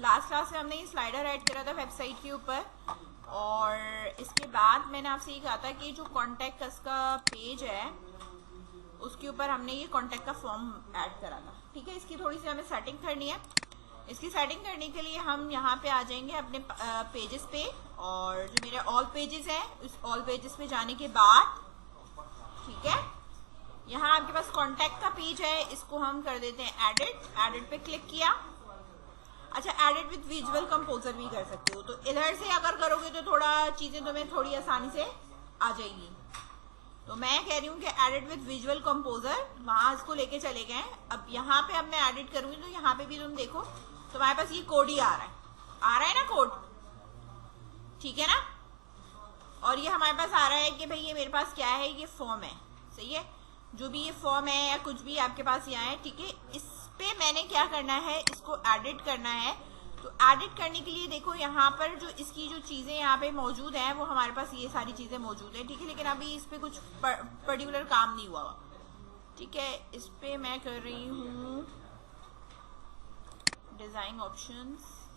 Last class में हमने ये स्लाइडर ऐड करा था वेबसाइट के ऊपर, और इसके बाद मैंने आपसे ये कहा था कि जो कॉन्टैक्ट का पेज है उसके ऊपर हमने ये कॉन्टैक्ट का फॉर्म ऐड करा था। ठीक है, इसकी थोड़ी सी हमें सेटिंग करनी है। इसकी सेटिंग करने के लिए हम यहाँ पे आ जाएंगे अपने पेजेस पे, और जो मेरे ऑल पेजेस हैं उस ऑल पेजेस पे जाने के बाद, ठीक है, यहाँ आपके पास कॉन्टैक्ट का पेज है, इसको हम कर देते हैं एडिट। एडिट पे क्लिक किया। अच्छा, एडिट विद विजुअल कंपोजर भी कर सकते हो, तो इधर से अगर करोगे तो थोड़ा चीजें तुम्हें थोड़ी आसानी से आ जाएगी। तो मैं कह रही हूँ कि एडिट विद विजुअल कंपोजर, वहां इसको लेके चले गए। अब यहाँ पे अब मैं एडिट करूंगी तो यहाँ पे भी तुम देखो तो हमारे पास ये कोड ही आ रहा है ना कोड, ठीक है ना। और ये हमारे पास आ रहा है कि भाई ये मेरे पास क्या है, ये फॉर्म है, सही है। जो भी ये फॉर्म है या कुछ भी आपके पास यहाँ है, ठीक है। इस पे मैंने क्या करना है, इसको एडिट करना है। तो एडिट करने के लिए देखो यहाँ पर जो इसकी जो चीजें यहाँ पे मौजूद हैं वो हमारे पास ये सारी चीजें मौजूद है, ठीक है। लेकिन अभी इस पे कुछ पर्टिकुलर काम नहीं हुआ, ठीक है। इस पे मैं कर रही हूँ डिजाइन ऑप्शंस,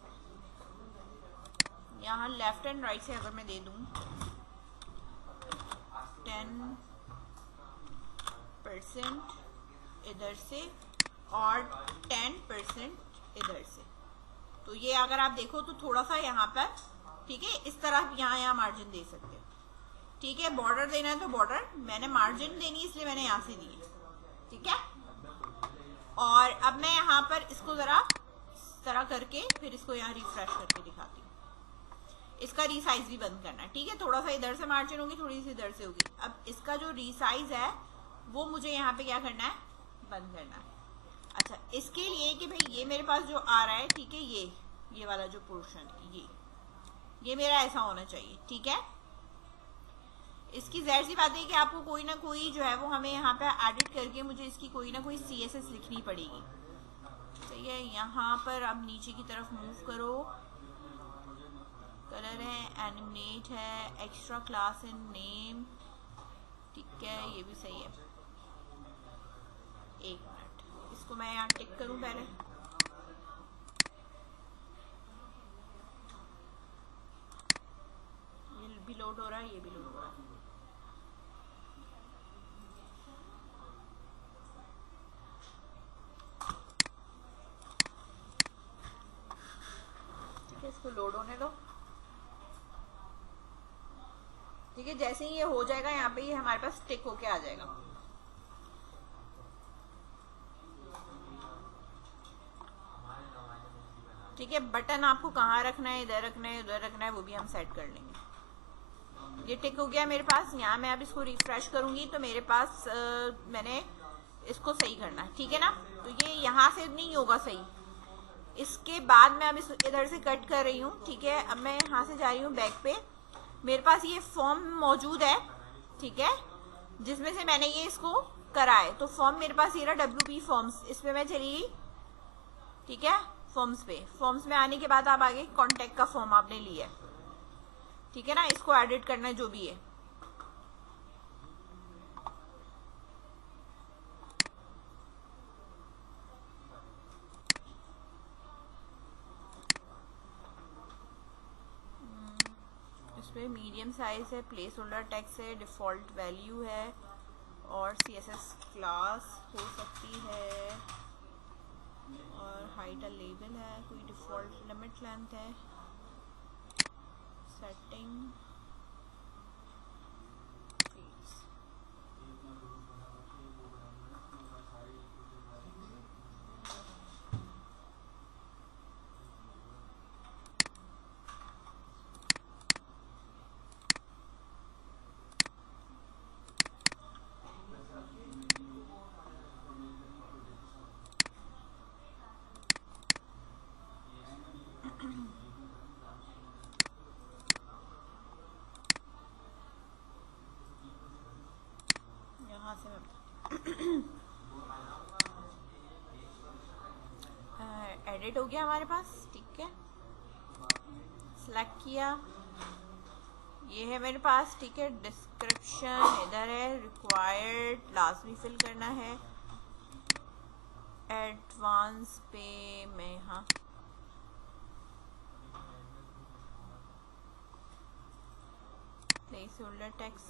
यहाँ लेफ्ट एंड राइट से अगर मैं दे दूँ 10% इधर से और 10% इधर से, तो ये अगर आप देखो तो थोड़ा सा यहाँ पर, ठीक है, इस तरह यहाँ मार्जिन दे सकते हो, ठीक है। बॉर्डर देना है तो बॉर्डर, मैंने मार्जिन देनी इसलिए मैंने यहाँ से दी, ठीक है। और अब मैं यहाँ पर इसको जरा इस तरह करके फिर इसको यहाँ रिफ्रेश करके दिखाती हूँ। इसका रीसाइज भी बंद करना है, ठीक है। थोड़ा सा इधर से मार्जिन होगी, थोड़ी सी इधर से होगी। अब इसका जो रीसाइज है वो मुझे यहाँ पे क्या करना है, बंद करना है। अच्छा, इसके लिए कि भाई ये मेरे पास जो आ रहा है, ठीक है, ये वाला जो पोर्शन है ये मेरा ऐसा होना चाहिए, ठीक है। इसकी जाहिर सी बात है कि आपको कोई ना कोई जो है वो हमें यहाँ पे एडिट करके मुझे इसकी कोई ना कोई CSS लिखनी पड़ेगी, सही है। यहाँ पर अब नीचे की तरफ मूव करो, कलर है, एनिमेट है, एक्स्ट्रा क्लास इन नेम, ठीक है, ये भी सही है। एक मिनट, इसको मैं यहाँ टिक करूँ पहले। ये भी लोड हो रहा है, ये भी लोड हो रहा है। ठीक है, इसको लोड होने दो, ठीक है। जैसे ही ये हो जाएगा यहाँ पे ये हमारे पास टिक होके आ जाएगा। ठीक है, बटन आपको कहाँ रखना है, इधर रखना है, उधर रखना है, वो भी हम सेट कर लेंगे। ये टिक हो गया मेरे पास। यहाँ मैं अब इसको रिफ्रेश करूंगी तो मेरे पास मैंने इसको सही करना है, ठीक है ना। तो ये यहाँ से नहीं होगा सही, इसके बाद मैं अब इधर से कट कर रही हूँ, ठीक है। अब मैं यहाँ से जा रही हूँ बैक पे, मेरे पास ये फॉर्म मौजूद है, ठीक है, जिसमें से मैंने ये इसको करा है। तो फॉर्म मेरे पास ये रहा WP फॉर्म्स, इस पे मैं चली गई, ठीक है, फॉर्म्स पे। फॉर्म्स में आने के बाद आप आगे कॉन्टैक्ट का फॉर्म आपने लिया है, ठीक है ना। इसको एडिट करना है जो भी है, इसमें मीडियम साइज है, प्लेस होल्डर टेक्स्ट है, डिफॉल्ट वैल्यू है, और CSS क्लास हो सकती है, और हाइट लेबल है, कोई डिफॉल्ट लिमिट लेंथ है, सेटिंग, यहाँ से एडिट हो गया हमारे पास, ठीक है। सेलेक्ट किया, ये है मेरे पास, ठीक है। डिस्क्रिप्शन इधर है, रिक्वायर्ड लास्ट भी फिल करना है, एडवांस पे मैं, हाँ प्लेसहोल्डर टेक्स्ट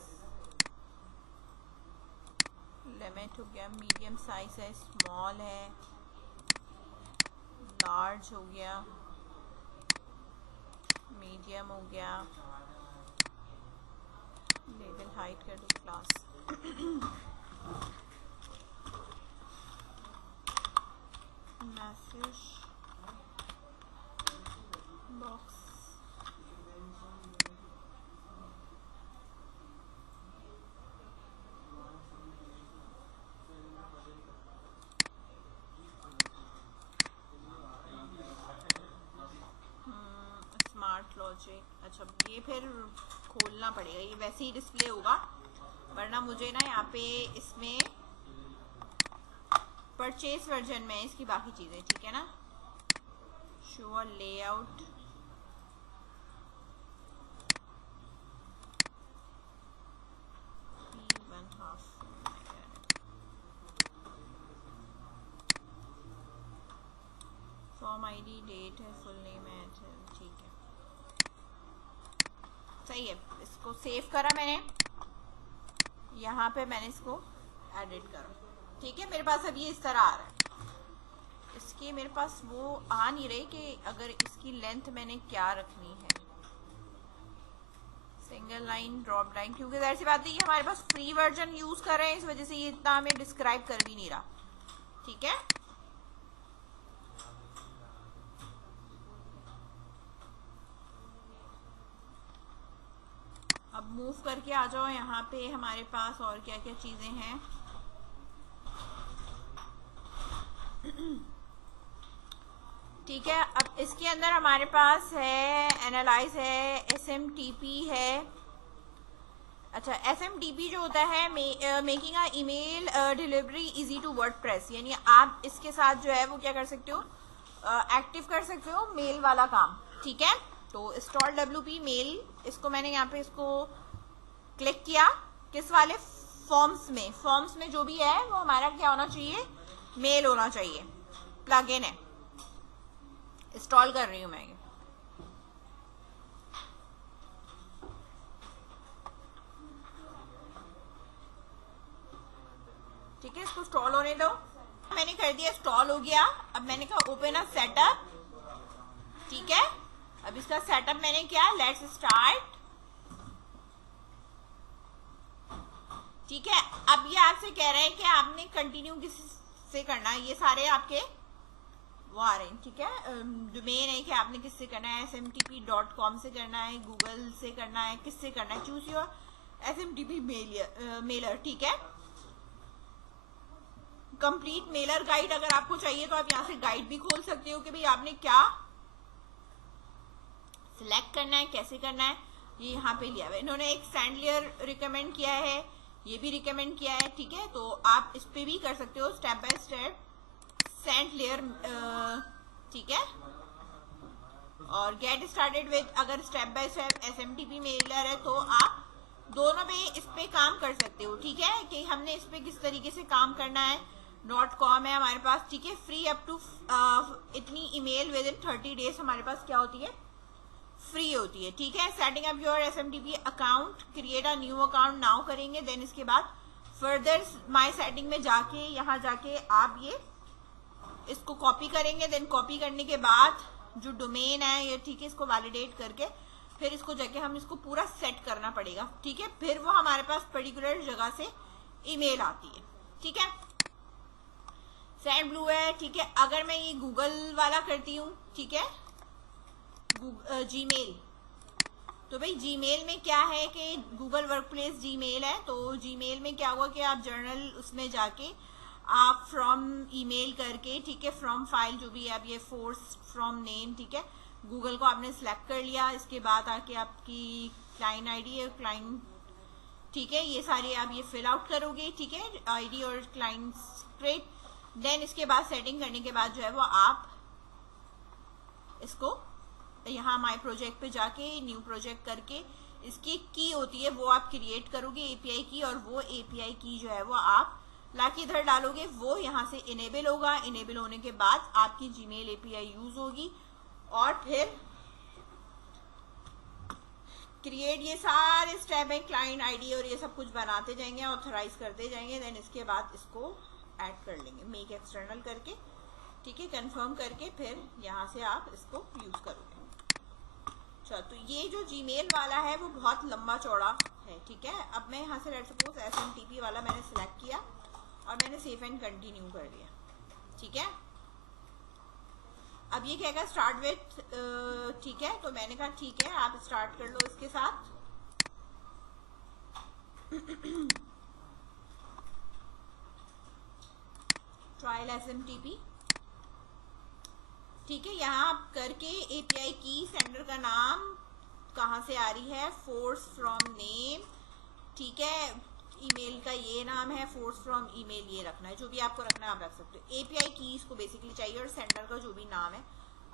लिमिट हो गया, मीडियम साइज है, स्मॉल है, लार्ज हो गया, मीडियम हो गया, लेबल हाइट कर दो class. Message box smart logic. अच्छा, ये फिर खोलना पड़ेगा, ये वैसे ही डिस्प्ले होगा, वरना मुझे ना यहाँ पे इसमें परचेज वर्जन में इसकी बाकी चीज़ें, ठीक है ना। Show layout, form ID, date है, फुल नेम है, ठीक है, सही है। इसको सेव करा मैंने, यहाँ पे मैंने इसको एडिट करा, ठीक है। मेरे पास अब ये इस तरह आ रहा है। इसके मेरे पास वो आ नहीं रही कि अगर इसकी लेंथ मैंने क्या रखनी है, सिंगल लाइन, ड्रॉप लाइन, क्योंकि जाहिर सी बात है ये हमारे पास फ्री वर्जन यूज कर रहे हैं, इस वजह से ये इतना हमें डिस्क्राइब कर भी नहीं रहा, ठीक है। अब मूव करके आ जाओ यहाँ पे, हमारे पास और क्या क्या चीजें हैं। ठीक है, अब इसके अंदर हमारे पास है एनालाइज है, एसएमटीपी है। अच्छा, एसएमटीपी जो होता है making a email delivery easy to WordPress, यानी आप इसके साथ जो है वो क्या कर सकते हो, एक्टिव कर सकते हो मेल वाला काम, ठीक है। तो इंस्टॉल WP मेल, इसको मैंने यहाँ पे इसको क्लिक किया, किस वाले फॉर्म्स में जो भी है वो हमारा क्या होना चाहिए, मेल होना चाहिए, प्लगइन है, इंस्टॉल कर रही हूँ मैं ये। ठीक है, इसको इंस्टॉल होने दो। मैंने कर दिया, इंस्टॉल हो गया। अब मैंने कहा ओपन अ सेटअप, ठीक है। अब इसका सेटअप मैंने किया, लेट्स स्टार्ट, ठीक है। अब ये आपसे कह रहे हैं कि आपने कंटिन्यू किस से करना है, ये सारे आपके वो आ रहे हैं, ठीक है। डोमेन है कि आपने किससे करना है, smtp.com से करना है, गूगल से करना है, किससे करना है, चूज योर smtp मेलर, ठीक है। कंप्लीट मेलर गाइड अगर आपको चाहिए तो आप यहाँ से गाइड भी खोल सकते हो कि भाई आपने क्या सिलेक्ट करना है, कैसे करना है, ये यहाँ पे लिया हुआ है। इन्होंने एक सैंडलियर रिकमेंड किया है, ये भी रिकमेंड किया है, ठीक है। तो आप इस पे भी कर सकते हो स्टेप बाय स्टेप सैंडलियर, ठीक है। और गेट स्टार्टेड विद, अगर step by step SMTP Mailer है तो आप दोनों में इस पे काम कर सकते हो, ठीक है, कि हमने इस पे किस तरीके से काम करना है। .com है हमारे पास, ठीक है, फ्री अप टू इतनी ईमेल विद इन 30 डेज हमारे पास क्या होती है, फ्री होती है, ठीक है। Setting up your SMTP account, create a new account now करेंगे, देन इसके बाद फर्दर माय सेटिंग में जाके यहाँ जाके आप ये इसको कॉपी करेंगे, देन कॉपी करने के बाद जो डोमेन है ये, ठीक है, इसको वैलिडेट करके फिर इसको जाके हम इसको पूरा सेट करना पड़ेगा, ठीक है। फिर वो हमारे पास पर्टिकुलर जगह से ईमेल आती है, ठीक है। सेंड ब्लू है, ठीक है। अगर मैं ये गूगल वाला करती हूँ, ठीक है, जीमेल, तो भाई जीमेल में क्या है कि गूगल वर्कप्लेस जीमेल है, तो जीमेल में क्या हुआ कि आप जर्नल उसमें जाके आप फ्रॉम ईमेल करके, ठीक है, फ्रॉम फाइल जो भी है, आप ये फोर्स फ्रॉम नेम, ठीक है, गूगल को आपने सिलेक्ट कर लिया। इसके बाद आके आपकी क्लाइंट आईडी है, क्लाइंट, ठीक है, ये सारे आप ये फिल आउट करोगे, ठीक है, आईडी और क्लाइंट स्प्रेड। देन इसके बाद सेटिंग करने के बाद जो है वो आप इसको यहाँ माय प्रोजेक्ट पे जाके न्यू प्रोजेक्ट करके इसकी की होती है वो आप क्रिएट करोगे एपीआई की, और वो एपीआई की जो है वो आप लाके इधर डालोगे, वो यहाँ से इनेबल होगा। इनेबल होने के बाद आपकी जीमेल एपीआई यूज होगी, और फिर क्रिएट, ये सारे स्टेप है, क्लाइंट आईडी और ये सब कुछ बनाते जाएंगे, ऑथराइज करते जाएंगे, देन इसके बाद इसको ऐड कर लेंगे मेक एक्सटर्नल करके, ठीक है, कंफर्म करके फिर यहाँ से आप इसको यूज करोगे। अच्छा, तो ये जो जीमेल वाला है वो बहुत लंबा चौड़ा है, ठीक है। अब मैं यहाँ से लेट्स सपोज SMTP वाला मैंने सिलेक्ट किया और मैंने सेव एंड कंटिन्यू कर दिया, ठीक है। अब ये कहेगा स्टार्ट विथ, ठीक है, तो मैंने कहा ठीक है आप स्टार्ट कर लो इसके साथ। ट्रायल SMTP, ठीक है। यहाँ आप करके API की सेंडर का नाम कहाँ से आ रही है, फोर्स फ्रॉम नेम, ठीक है, ईमेल का ये नाम है, फोर्स फ्रॉम ईमेल ये रखना है, जो भी आपको रखना है आप रख सकते हो। API की इसको बेसिकली चाहिए और सेंडर का जो भी नाम है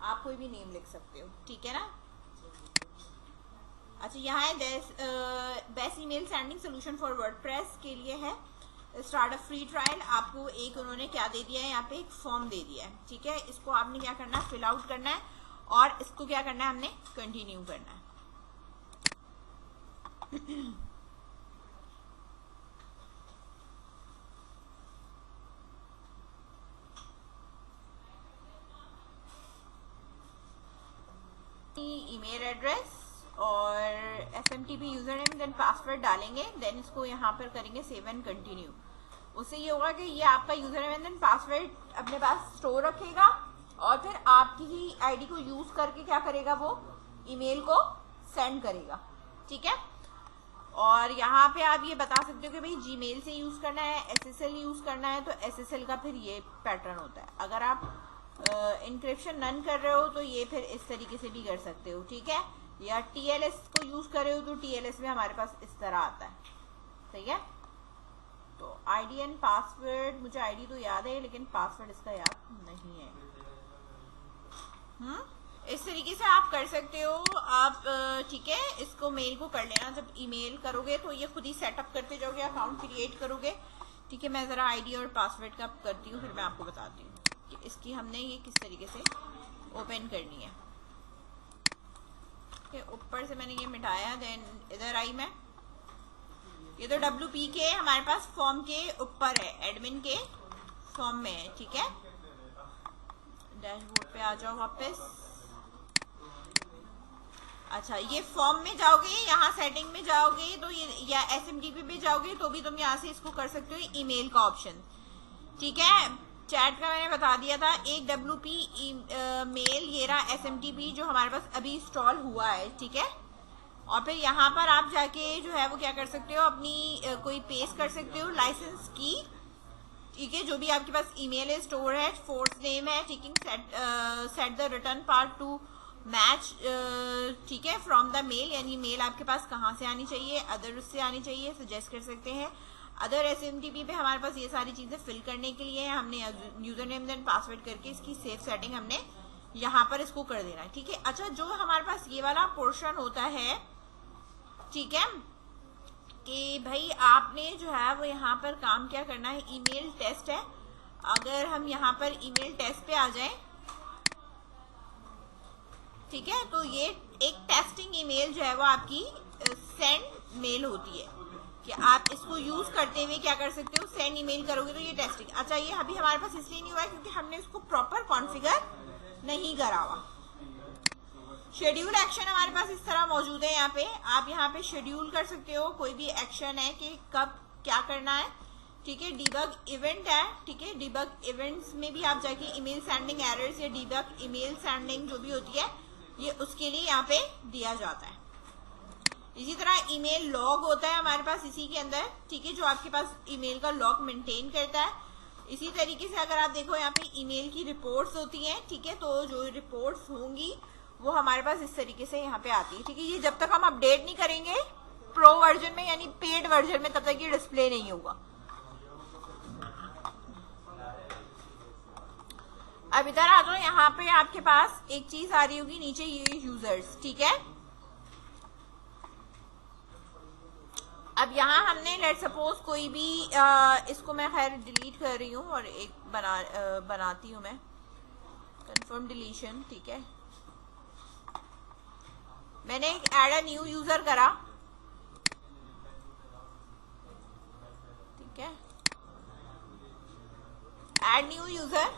आप कोई भी नेम लिख सकते हो, ठीक है ना। अच्छा, यहाँ है best email sending solution for WordPress के लिए है, स्टार्ट अ फ्री ट्रायल। आपको एक उन्होंने क्या दे दिया है, यहाँ पे एक फॉर्म दे दिया है, ठीक है। इसको आपने क्या करना है, फिल आउट करना है और इसको क्या करना है, हमने कंटिन्यू करना है। ईमेल एड्रेस और SMTP user name then password डालेंगे, देन इसको यहाँ पर करेंगे सेव एंड कंटिन्यू। उससे ये होगा कि ये आपका यूजर नेम देन पासवर्ड अपने पास स्टोर रखेगा और फिर आपकी ही आईडी को यूज करके क्या करेगा, वो ईमेल को सेंड करेगा, ठीक है। और यहाँ पे आप ये बता सकते हो कि भाई जीमेल से यूज करना है, SSL यूज करना है, तो SSL का फिर ये पैटर्न होता है। अगर आप इंक्रिप्शन नन कर रहे हो तो ये फिर इस तरीके से भी कर सकते हो, ठीक है। या TLS को यूज कर रहे हो तो TLS में हमारे पास इस तरह आता है, सही है। तो आईडी एंड पासवर्ड, मुझे आईडी तो याद है लेकिन पासवर्ड इसका याद नहीं है। इस तरीके से आप कर सकते हो आप, ठीक है। इसको मेल को कर लेना, जब ईमेल करोगे तो ये खुद ही सेटअप करते जाओगे, अकाउंट क्रिएट करोगे, ठीक है। मैं जरा आईडी और पासवर्ड का करती हूँ, फिर मैं आपको बताती हूँ कि इसकी हमने ये किस तरीके से ओपन करनी है। ऊपर से मैंने ये मिटाया, देन इधर आई मैं। ये तो WP के हमारे पास फॉर्म के ऊपर है, एडमिन के फॉर्म में है, ठीक है। डैशबोर्ड पे आ जाओ वापस। अच्छा, ये फॉर्म में जाओगे, यहाँ सेटिंग में जाओगे तो ये, या SMTP पे जाओगे तो भी तुम यहाँ से इसको कर सकते हो, ईमेल का ऑप्शन, ठीक है। चैट का मैंने बता दिया था, एक WP मेल, ये रहा SMTP जो हमारे पास अभी इंस्टॉल हुआ है, ठीक है। और फिर यहाँ पर आप जाके जो है वो क्या कर सकते हो, अपनी कोई पेस्ट कर सकते हो लाइसेंस की, ठीक है, जो भी आपके पास ईमेल है, स्टोर है, फोर्स नेम है, ठीक है, set the return part two match, ठीक है, फ्रॉम द मेल, यानी मेल आपके पास कहाँ से आनी चाहिए, अदर से आनी चाहिए, सजेस्ट कर सकते हैं। अदर SMTP पे हमारे पास ये सारी चीजें फिल करने के लिए हमने यूजर नेम देन पासवर्ड करके इसकी सेफ सेटिंग हमने यहाँ पर इसको कर देना है, ठीक है। अच्छा, जो हमारे पास ये वाला पोर्शन होता है, ठीक है, कि भाई आपने जो है वो यहाँ पर काम क्या करना है, ईमेल टेस्ट है। अगर हम यहाँ पर ईमेल टेस्ट पे आ जाएं, ठीक है, तो ये एक टेस्टिंग ईमेल जो है वो आपकी सेंड मेल होती है कि आप इसको यूज करते हुए क्या कर सकते हो, सेंड ईमेल करोगे तो ये टेस्टिंग। अच्छा, ये अभी हमारे पास इसलिए नहीं हुआ है क्योंकि हमने इसको प्रॉपर कॉन्फ़िगर नहीं करा हुआ। शेड्यूल एक्शन हमारे पास इस तरह मौजूद है, यहाँ पे आप यहाँ पे शेड्यूल कर सकते हो कोई भी एक्शन है कि कब क्या करना है, ठीक है। डिबग इवेंट है, ठीक है, डिबग इवेंट्स में भी आप जाके ईमेल सेंडिंग एरर्स या डिबग ईमेल सेंडिंग जो भी होती है ये उसके लिए यहाँ पे दिया जाता है। इसी तरह ईमेल लॉग होता है हमारे पास इसी के अंदर, ठीक है, जो आपके पास ईमेल का लॉग मेंटेन करता है। इसी तरीके से अगर आप देखो यहाँ पे ईमेल की रिपोर्ट्स होती हैं, ठीक है, तो जो रिपोर्ट्स होंगी वो हमारे पास इस तरीके से यहाँ पे आती है, ठीक है। ये जब तक हम अपडेट नहीं करेंगे प्रो वर्जन में यानी पेड वर्जन में, तब तक ये डिस्प्ले नहीं होगा। अब इधर आ जाओ, यहाँ पे आपके पास एक चीज आ रही होगी नीचे, ये यूजर्स, ठीक है। अब यहाँ हमने लेट सपोज कोई भी इसको मैं खैर डिलीट कर रही हूँ और एक बनाती हूँ मैं कंफर्म डिलीशन, ठीक है। मैं मैंने ऐड अ न्यू यूजर करा, ठीक है, ऐड न्यू यूजर।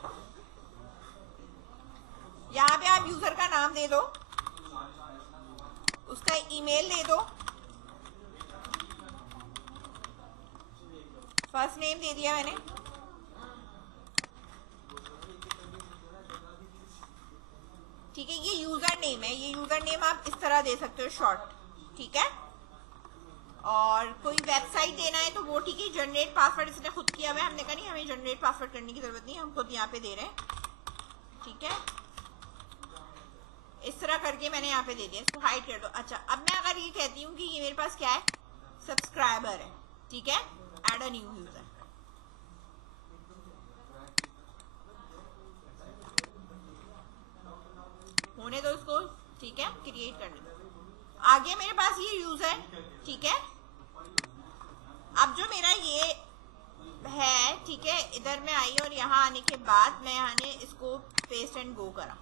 यहाँ पे आप यूजर का नाम दे दो, उसका ईमेल दे दो, फर्स्ट नेम दे दिया मैंने, ठीक है। ये यूजर नेम है, ये यूजर नेम आप इस तरह दे सकते हो शॉर्ट, ठीक है। और कोई वेबसाइट देना है तो वो ठीक है। जनरेट पासवर्ड इसने खुद किया हुआ है, हमने कहा नहीं हमें जनरेट पासवर्ड करने की जरूरत नहीं, हम खुद यहाँ पे दे रहे हैं, ठीक है। इस तरह करके मैंने यहाँ पे दे दिया, इसको हाइड कर दो। अच्छा, अब मैं अगर ये कहती हूँ कि ये मेरे पास क्या है, सब्सक्राइबर है, ठीक है, ऐड अ न्यू यूजर, होने दो इसको, ठीक है, क्रिएट करने दो। आगे मेरे पास ये यूजर, ठीक है। अब जो मेरा ये है, ठीक है, इधर में आई और यहाँ आने के बाद मैं यहाँ ने इसको पेस्ट एंड गो करा,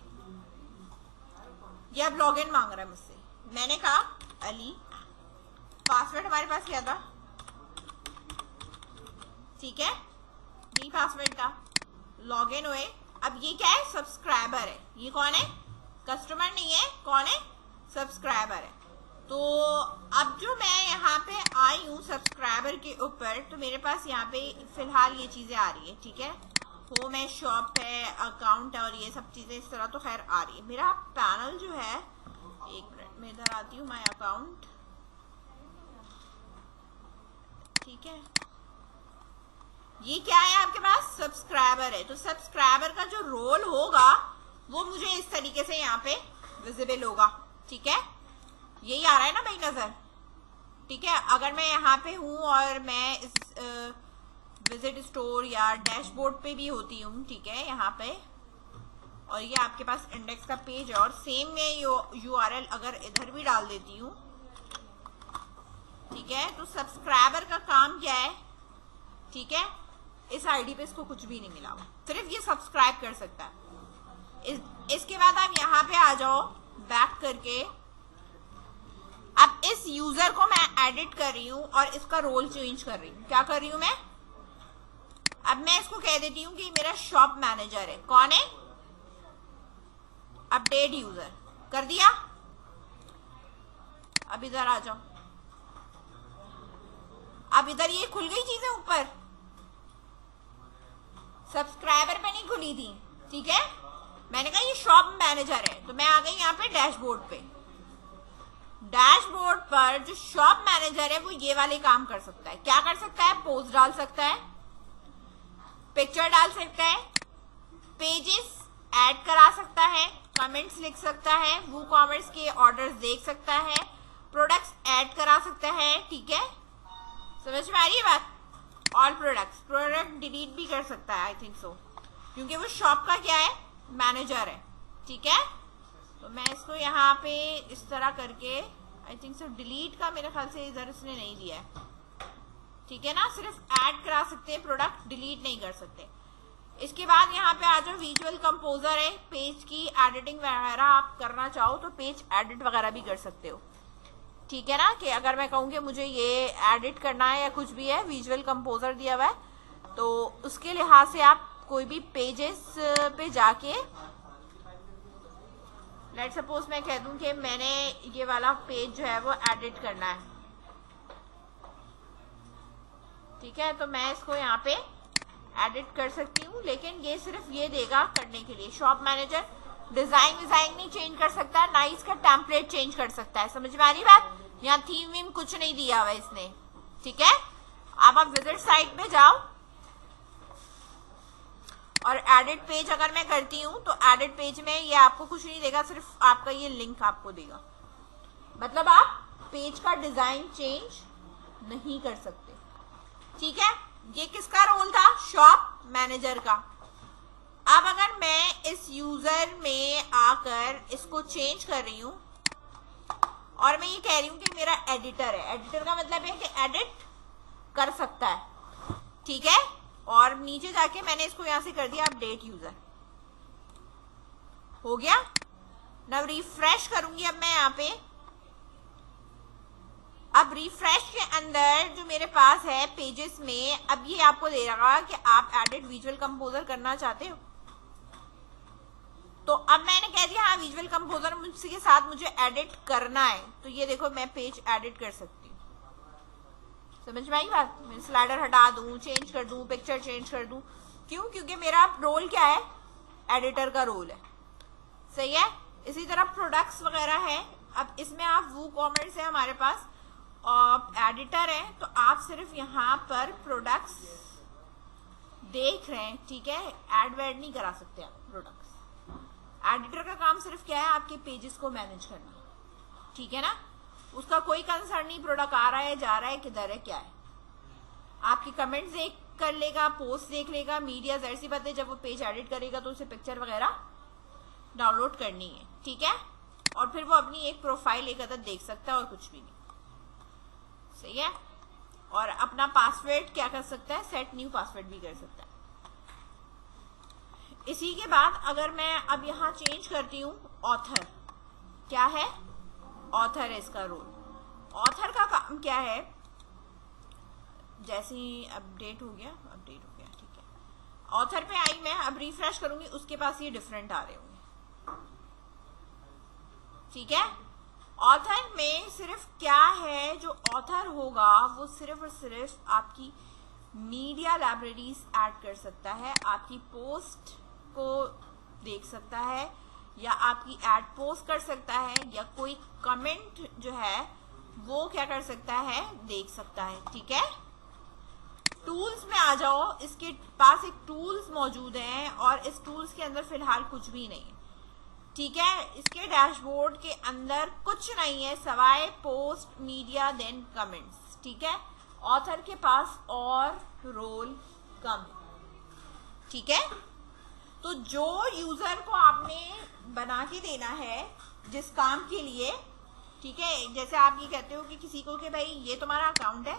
ये अब लॉगिन मांग रहा है मुझसे। मैंने कहा अली, पासवर्ड हमारे पास क्या था, ठीक है, यही पासवर्ड था, लॉगिन हुए। अब ये क्या है, सब्सक्राइबर है, ये कौन है, कस्टमर नहीं है, कौन है, सब्सक्राइबर है। तो अब जो मैं यहाँ पे आई हूँ सब्सक्राइबर के ऊपर, तो मेरे पास यहाँ पे फिलहाल ये चीजें आ रही है, ठीक है, होम है, शॉप है, अकाउंट है और ये सब चीजें इस तरह तो खैर आ रही है। मेरा पैनल जो है, एक मिनट में इधर आती हूँ, माय अकाउंट, ठीक है, ये क्या है आपके पास, सब्सक्राइबर है। तो सब्सक्राइबर का जो रोल होगा वो मुझे इस तरीके से यहाँ पे विजिबल होगा, ठीक है, यही आ रहा है ना भाई नजर, ठीक है। अगर मैं यहाँ पे हूँ और मैं इस विजिट स्टोर या डैशबोर्ड पे भी होती हूँ, ठीक है, यहाँ पे, और ये आपके पास इंडेक्स का पेज है, और सेम में यूआरएल अगर इधर भी डाल देती हूँ, ठीक है, तो सब्सक्राइबर का काम क्या है, ठीक है, इस आईडी पे इसको कुछ भी नहीं मिला, सिर्फ ये सब्सक्राइब कर सकता है। इसके बाद आप यहाँ पे आ जाओ बैक करके, अब इस यूजर को मैं एडिट कर रही हूँ और इसका रोल चेंज कर रही हूँ। क्या कर रही हूँ मैं, अब मैं इसको कह देती हूँ कि मेरा शॉप मैनेजर है, कौन है, अपडेट यूजर, कर दिया। अब इधर आ जाओ, अब इधर ये खुल गई चीजें ऊपर, सब्सक्राइबर पे नहीं खुली थी, ठीक है। मैंने कहा ये शॉप मैनेजर है, तो मैं आ गई यहाँ पे डैशबोर्ड पे। डैशबोर्ड पर जो शॉप मैनेजर है वो ये वाले काम कर सकता है। क्या कर सकता है, पोस्ट डाल सकता है, पिक्चर डाल सकता है, पेजेस ऐड करा सकता है, कमेंट्स लिख सकता है, वो कॉमर्स के ऑर्डर्स देख सकता है, प्रोडक्ट्स ऐड करा सकता है, ठीक है, समझ में आ रही है बात। ऑल प्रोडक्ट डिलीट भी कर सकता है, आई थिंक सो, क्योंकि वो शॉप का क्या है, मैनेजर है, ठीक है। तो मैं इसको यहाँ पे इस तरह करके, आई थिंक सो डिलीट का मेरे ख्याल से इधर इसने नहीं दिया है, ठीक है ना, सिर्फ ऐड करा सकते हैं, प्रोडक्ट डिलीट नहीं कर सकते। इसके बाद यहाँ पे आ जाओ, विजुअल कंपोजर है, पेज की एडिटिंग वगैरह आप करना चाहो तो पेज एडिट वगैरह भी कर सकते हो, ठीक है ना, कि अगर मैं कहूँ कि मुझे ये एडिट करना है या कुछ भी है, विजुअल कंपोजर दिया हुआ है, तो उसके लिहाज से आप कोई भी पेजेस पे जाके, लेट सपोज मैं कह दूं कि मैंने ये वाला पेज जो है वो एडिट करना है, ठीक है, तो मैं इसको यहाँ पे एडिट कर सकती हूँ, लेकिन ये सिर्फ ये देगा करने के लिए। शॉप मैनेजर डिजाइन विजाइन नहीं चेंज कर सकता, ना इसका टेम्पलेट चेंज कर सकता है, समझ में आ रही बात। यहाँ थीम वीम कुछ नहीं दिया हुआ इसने, ठीक है। अब आप विजिट साइट पे जाओ और एडिट पेज अगर मैं करती हूँ तो एडिट पेज में ये आपको कुछ नहीं देगा, सिर्फ आपका ये लिंक आपको देगा, मतलब आप पेज का डिजाइन चेंज नहीं कर सकते, ठीक है। ये किसका रोल था, शॉप मैनेजर का। अब अगर मैं इस यूजर में आकर इसको चेंज कर रही हूं और मैं ये कह रही हूं कि मेरा एडिटर है, एडिटर का मतलब है कि एडिट कर सकता है, ठीक है, और नीचे जाके मैंने इसको यहां से कर दिया अपडेट यूजर, हो गया। नव रिफ्रेश करूंगी अब मैं यहाँ पे, अब रिफ्रेश के अंदर जो मेरे पास है पेजेस में, अब ये आपको दे रहा कि आप एडिट विजुअल कंपोजर करना चाहते हो। तो अब मैंने कह दिया हाँ विजुअल कंपोजर मुझसे के साथ मुझे एडिट करना है, तो ये देखो मैं पेज एडिट कर सकती हूँ। समझ में आई बात? मैं स्लाइडर हटा दूं, चेंज कर दूं, पिक्चर चेंज कर दूं। क्यों? क्योंकि मेरा रोल क्या है? एडिटर का रोल है। सही है। इसी तरह प्रोडक्ट्स वगैरह है। अब इसमें आप वूकॉमर्स है हमारे पास और एडिटर है, तो आप सिर्फ यहाँ पर प्रोडक्ट्स देख रहे हैं, ठीक है। एड वेड नहीं करा सकते आप प्रोडक्ट्स। एडिटर का काम सिर्फ क्या है? आपके पेजेस को मैनेज करना, ठीक है ना। उसका कोई कंसर्न नहीं प्रोडक्ट आ रहा है, जा रहा है, किधर है, क्या है। आपकी कमेंट्स देख कर लेगा, पोस्ट देख लेगा, मीडिया जाहिर सी बात है जब वो पेज एडिट करेगा तो उसे पिक्चर वगैरह डाउनलोड करनी है, ठीक है। और फिर वो अपनी एक प्रोफाइल एक अदद देख सकता है और कुछ भी नहीं। सही है। और अपना पासवर्ड क्या कर सकता है? सेट न्यू पासवर्ड भी कर सकता है। इसी के बाद अगर मैं अब यहाँ चेंज करती हूँ ऑथर, क्या है? ऑथर है इसका रोल। ऑथर का काम क्या है? जैसे ही अपडेट हो गया, ठीक है। ऑथर पे आई मैं, अब रिफ्रेश करूंगी, उसके पास ये डिफरेंट आ रहे होंगे, ठीक है। ऑथर में सिर्फ क्या है? जो ऑथर होगा वो सिर्फ और सिर्फ आपकी मीडिया लाइब्रेरीज ऐड कर सकता है, आपकी पोस्ट को देख सकता है, या आपकी एड पोस्ट कर सकता है, या कोई कमेंट जो है वो क्या कर सकता है? देख सकता है, ठीक है। टूल्स में आ जाओ, इसके पास एक टूल्स मौजूद हैं और इस टूल्स के अंदर फिलहाल कुछ भी नहीं है, ठीक है। इसके डैशबोर्ड के अंदर कुछ नहीं है सवाए पोस्ट, मीडिया, देन कमेंट्स, ठीक है। ऑथर के पास और रोल कम है, ठीक है। तो जो यूजर को आपने बना के देना है जिस काम के लिए, ठीक है, जैसे आप ये कहते हो कि किसी को कि भाई ये तुम्हारा अकाउंट है,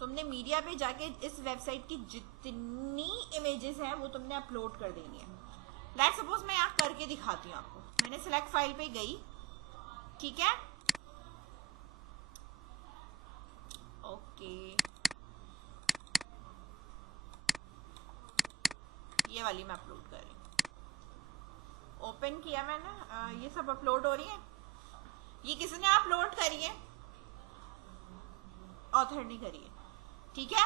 तुमने मीडिया पे जाके इस वेबसाइट की जितनी इमेजेस हैं वो तुमने अपलोड कर देनी है। लेट्स सपोज मैं यहाँ करके दिखाती हूँ आपको। मैंने सिलेक्ट फाइल पे गई, ठीक है, ओके, ये वाली मैं अपलोड कर रही हूँ। ओपन किया मैंने, ये सब अपलोड हो रही है। ये किसने अपलोड करी है? ऑथर ने करी है, ठीक है।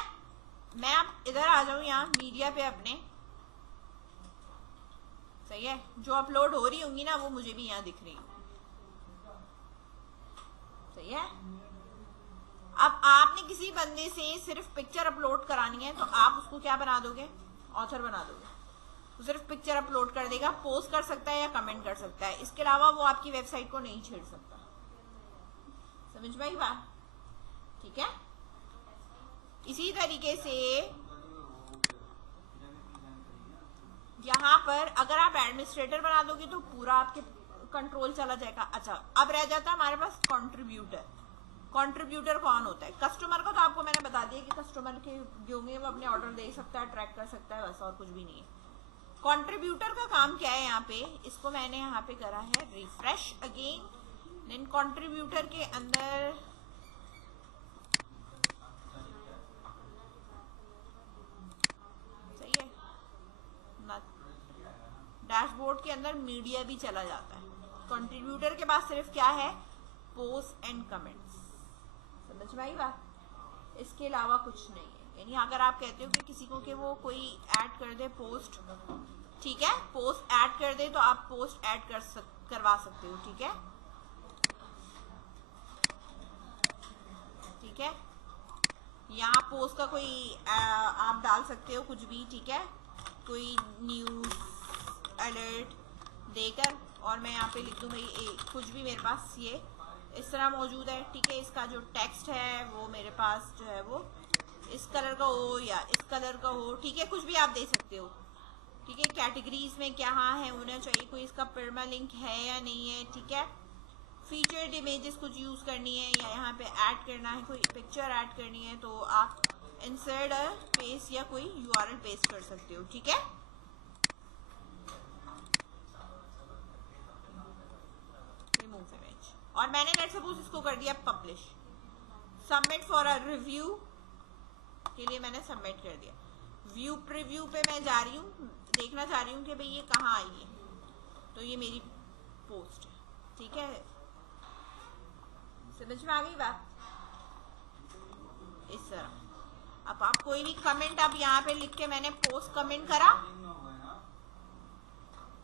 मैं अब इधर आ जाऊं यहाँ मीडिया पे अपने, सही है। जो अपलोड हो रही होंगी ना वो मुझे भी यहाँ दिख रही है, सही है। अब आपने किसी बंदे से सिर्फ पिक्चर अपलोड करानी है तो आप उसको क्या बना दोगे? ऑथर बना दोगे। तो सिर्फ पिक्चर अपलोड कर देगा, पोस्ट कर सकता है या कमेंट कर सकता है, इसके अलावा वो आपकी वेबसाइट को नहीं छेड़ सकता। समझ में आई बात? ठीक है। इसी तरीके से यहाँ पर अगर आप एडमिनिस्ट्रेटर बना दोगे तो पूरा आपके कंट्रोल चला जाएगा। अच्छा, अब रह जाता है हमारे पास कंट्रीब्यूटर। कंट्रीब्यूटर कौन होता है? कस्टमर को तो आपको मैंने बता दिया कि कस्टमर के जो में वो अपने ऑर्डर दे सकता है, ट्रैक कर सकता है, बस और कुछ भी नहीं है। कंट्रीब्यूटर का काम क्या है? यहाँ पे इसको मैंने यहाँ पे करा है रिफ्रेश अगेन, देन कंट्रीब्यूटर के अंदर सही है ना, डैशबोर्ड के अंदर मीडिया भी चला जाता है। कंट्रीब्यूटर के पास सिर्फ क्या है? Post and comments. समझ में आई बात? इसके अलावा कुछ नहीं है। यानी अगर आप कहते हो कि किसी को कि वो कोई ऐड कर दे पोस्ट, ठीक है, पोस्ट ऐड कर दे तो आप पोस्ट ऐड करवा सकते हो, ठीक है, ठीक है। यहाँ पोस्ट का कोई आप डाल सकते हो कुछ भी, ठीक है, कोई न्यूज अलर्ट देकर, और मैं यहाँ पे लिख दूँ भाई कुछ भी मेरे पास ये इस तरह मौजूद है, ठीक है। इसका जो टेक्स्ट है वो मेरे पास जो है वो इस कलर का हो या इस कलर का हो, ठीक है, कुछ भी आप दे सकते हो, ठीक है। कैटेगरीज में क्या है होना चाहिए, कोई इसका पर्मा लिंक है या नहीं है, ठीक है। फीचर्ड इमेजेस कुछ यूज करनी है या यहाँ पे ऐड करना है, कोई पिक्चर ऐड करनी है तो आप इंसर्ट पेस्ट या कोई यूआरएल पेस्ट कर सकते हो, ठीक है। रिमूव इमेज, और मैंने लेट्स सपोज इसको कर दिया publish. Submit for a review के लिए मैंने सबमिट कर दिया। व्यू प्रीव्यू पे मैं जा रही हूँ, देखना चाह रही हूँ कि भाई ये कहाँ आई है, तो ये मेरी पोस्ट है, ठीक है। समझ में आ गई बात? इस तरह अब आप कोई भी कमेंट अब यहाँ पे लिख के मैंने पोस्ट कमेंट करा,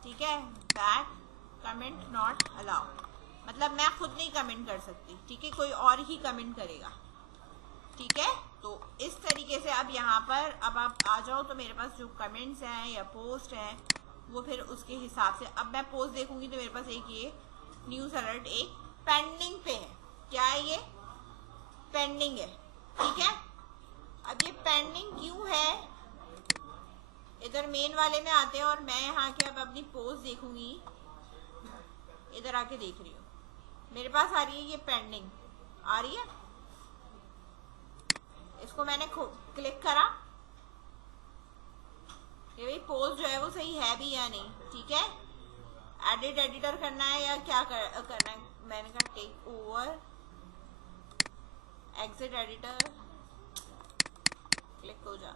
ठीक है, बैक कमेंट नॉट अलाउड, मतलब मैं खुद नहीं कमेंट कर सकती, ठीक है, कोई और ही कमेंट करेगा, ठीक है। तो इस तरीके से अब यहाँ पर अब आप आ जाओ तो मेरे पास जो कमेंट्स हैं या पोस्ट हैं वो फिर उसके हिसाब से, अब मैं पोस्ट देखूंगी तो मेरे पास एक ये न्यूज़ अलर्ट एक पेंडिंग पे है। क्या है ये? पेंडिंग है, ठीक है। अब ये पेंडिंग क्यों है, इधर मेन वाले में आते हैं और मैं यहाँ के अब अपनी पोस्ट देखूंगी, इधर आके देख रही हूँ, मेरे पास आ रही है ये पेंडिंग आ रही है, इसको मैंने क्लिक करा, ये भाई पोस्ट जो है वो सही है भी या नहीं, ठीक है। एडिट एडिटर करना है या क्या करना है, मैंने कहा take over, exit editor, click हो जा।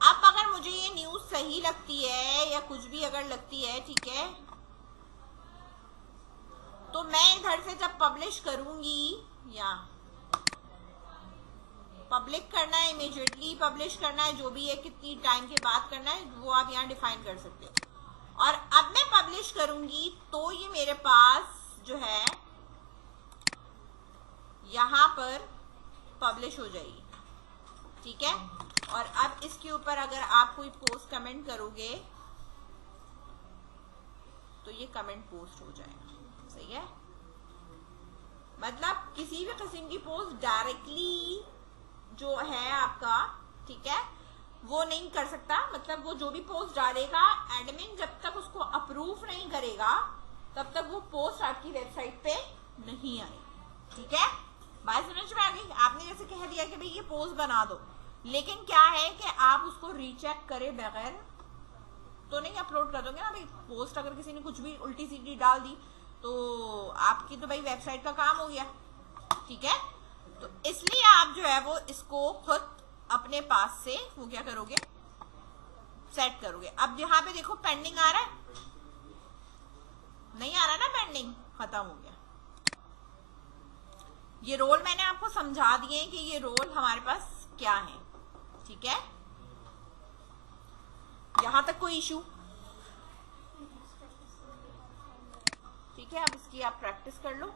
अब अगर मुझे ये न्यूज़ सही लगती है या कुछ भी अगर लगती है, ठीक है, तो मैं इधर से जब पब्लिश करूंगी या पब्लिक करना है, इमीडिएटली पब्लिश करना है, जो भी है, कितनी टाइम के बाद करना है, वो आप यहाँ डिफाइन कर सकते हो। और अब मैं पब्लिश करूंगी तो ये मेरे पास जो है यहाँ पर पब्लिश हो जाएगी, ठीक है। और अब इसके ऊपर अगर आप कोई पोस्ट कमेंट करोगे तो ये कमेंट पोस्ट हो जाएगा, सही है। मतलब किसी भी किस्म की पोस्ट डायरेक्टली जो है आपका, ठीक है, वो नहीं कर सकता, मतलब वो जो भी पोस्ट डालेगा एडमिन जब तक उसको अप्रूव नहीं करेगा तब तक वो पोस्ट आपकी वेबसाइट पे नहीं आएगी, ठीक है। बात समझ में आ गई? आपने जैसे कह दिया कि भाई ये पोस्ट बना दो, लेकिन क्या है कि आप उसको रीचेक करे बगैर तो नहीं अपलोड कर दोगे ना भाई। पोस्ट अगर किसी ने कुछ भी उल्टी सीधी डाल दी तो आपकी तो भाई वेबसाइट का काम हो गया, ठीक है। तो इसलिए आप जो है वो इसको खुद अपने पास से वो क्या करोगे, सेट करोगे। अब यहाँ पे देखो पेंडिंग आ रहा है, नहीं आ रहा ना, पेंडिंग खत्म हो गया। ये रोल मैंने आपको समझा दिए कि ये रोल हमारे पास क्या है, ठीक है। यहां तक कोई इशू? ठीक है, अब इसकी आप प्रैक्टिस कर लो।